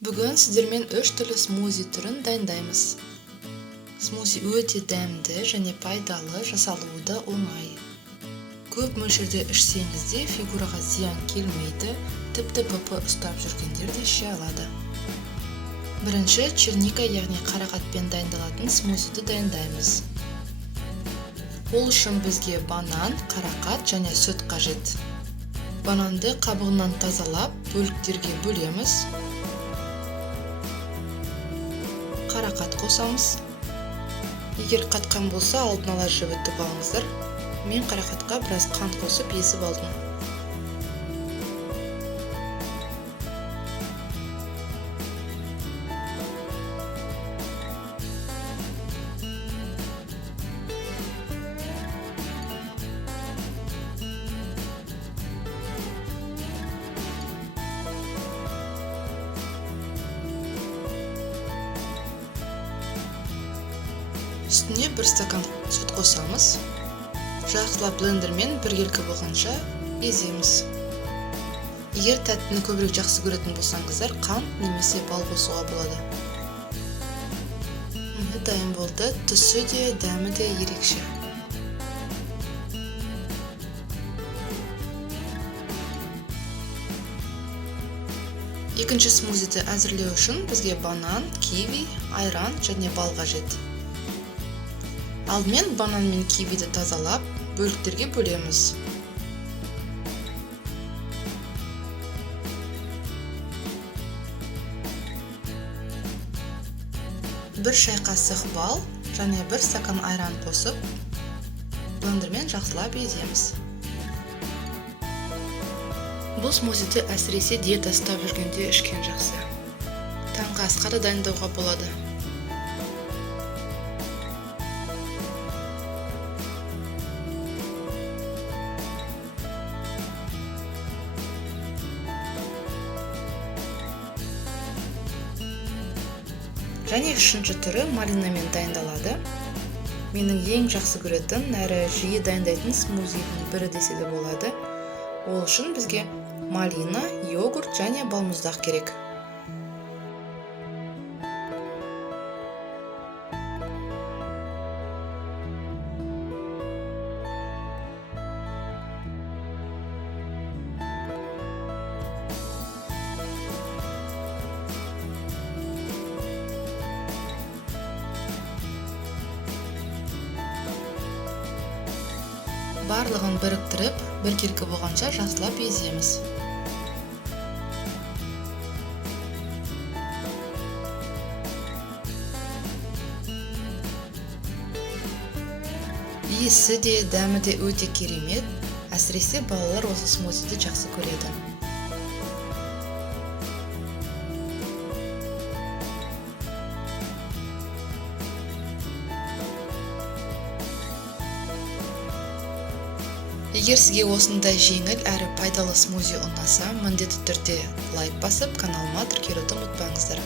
Бүгін сіздермен 3 түрлі смузи түрін дайындаймыз. Смузи өте дәмді және пайдалы, жасалуы да оңай. Көп мөлшерде ішсеңіз де фигураға зиян келмейді, тіпті ПП ұстап жүргендер де іше алады. Бірінші черника, яғни қарақатпен дайындалатын смузиді дайындаймыз. Ол үшін бізге банан, қарақат және сүт қажет. Бананды қабығынан тазалап, бөліктерге бөлеміз. Қарақат қосамыз. Егер қатқан болса, алдын ала жібітіп алыңыздар. Мен қарақатқа біраз қант қосып езіп алдым. Үстіне 1 стакан сүт қосамыз. Жақсылап блендермен біркелкі болғанша еземіз. Егер тәттіні көбірек жақсы көретін болсаңыздар, қант немесе бал қосуға болады. Дайын болды. Түсі де, дәмі де ерекше. Екінші смузиді әзірлеу үшін бізге банан, киви, айран және бал қажет. Алдымен банан мен кивиді тазалап, бөліктерге бөлеміз. Бір шай қасық бал және 1 стакан айран қосып, блендермен жақсылап еземіз. Бұл смузиді әсіресе диета ұстап жүргенде ішкен жақсы. Таңғы асқа да дайындауға болады. Және үшінші түрі малинамен дайындалады. Менің ең жақсы көретін әрі жиі дайындайтын смузидің бірі десе де болады. Ол үшін бізге малина, йогурт және балмұздақ керек. Барлығын біріктіріп, біркелкі болғанша жақсылап еземіз. Иісі де, дәмі де өте керемет. Әсіресе балалар осы смузиді жақсы көреді. Егер сізге осындай жеңіл әрі пайдалы смузи ұнаса, міндетті түрде лайк басып, каналыма тіркелуді ұмытпаңыздар.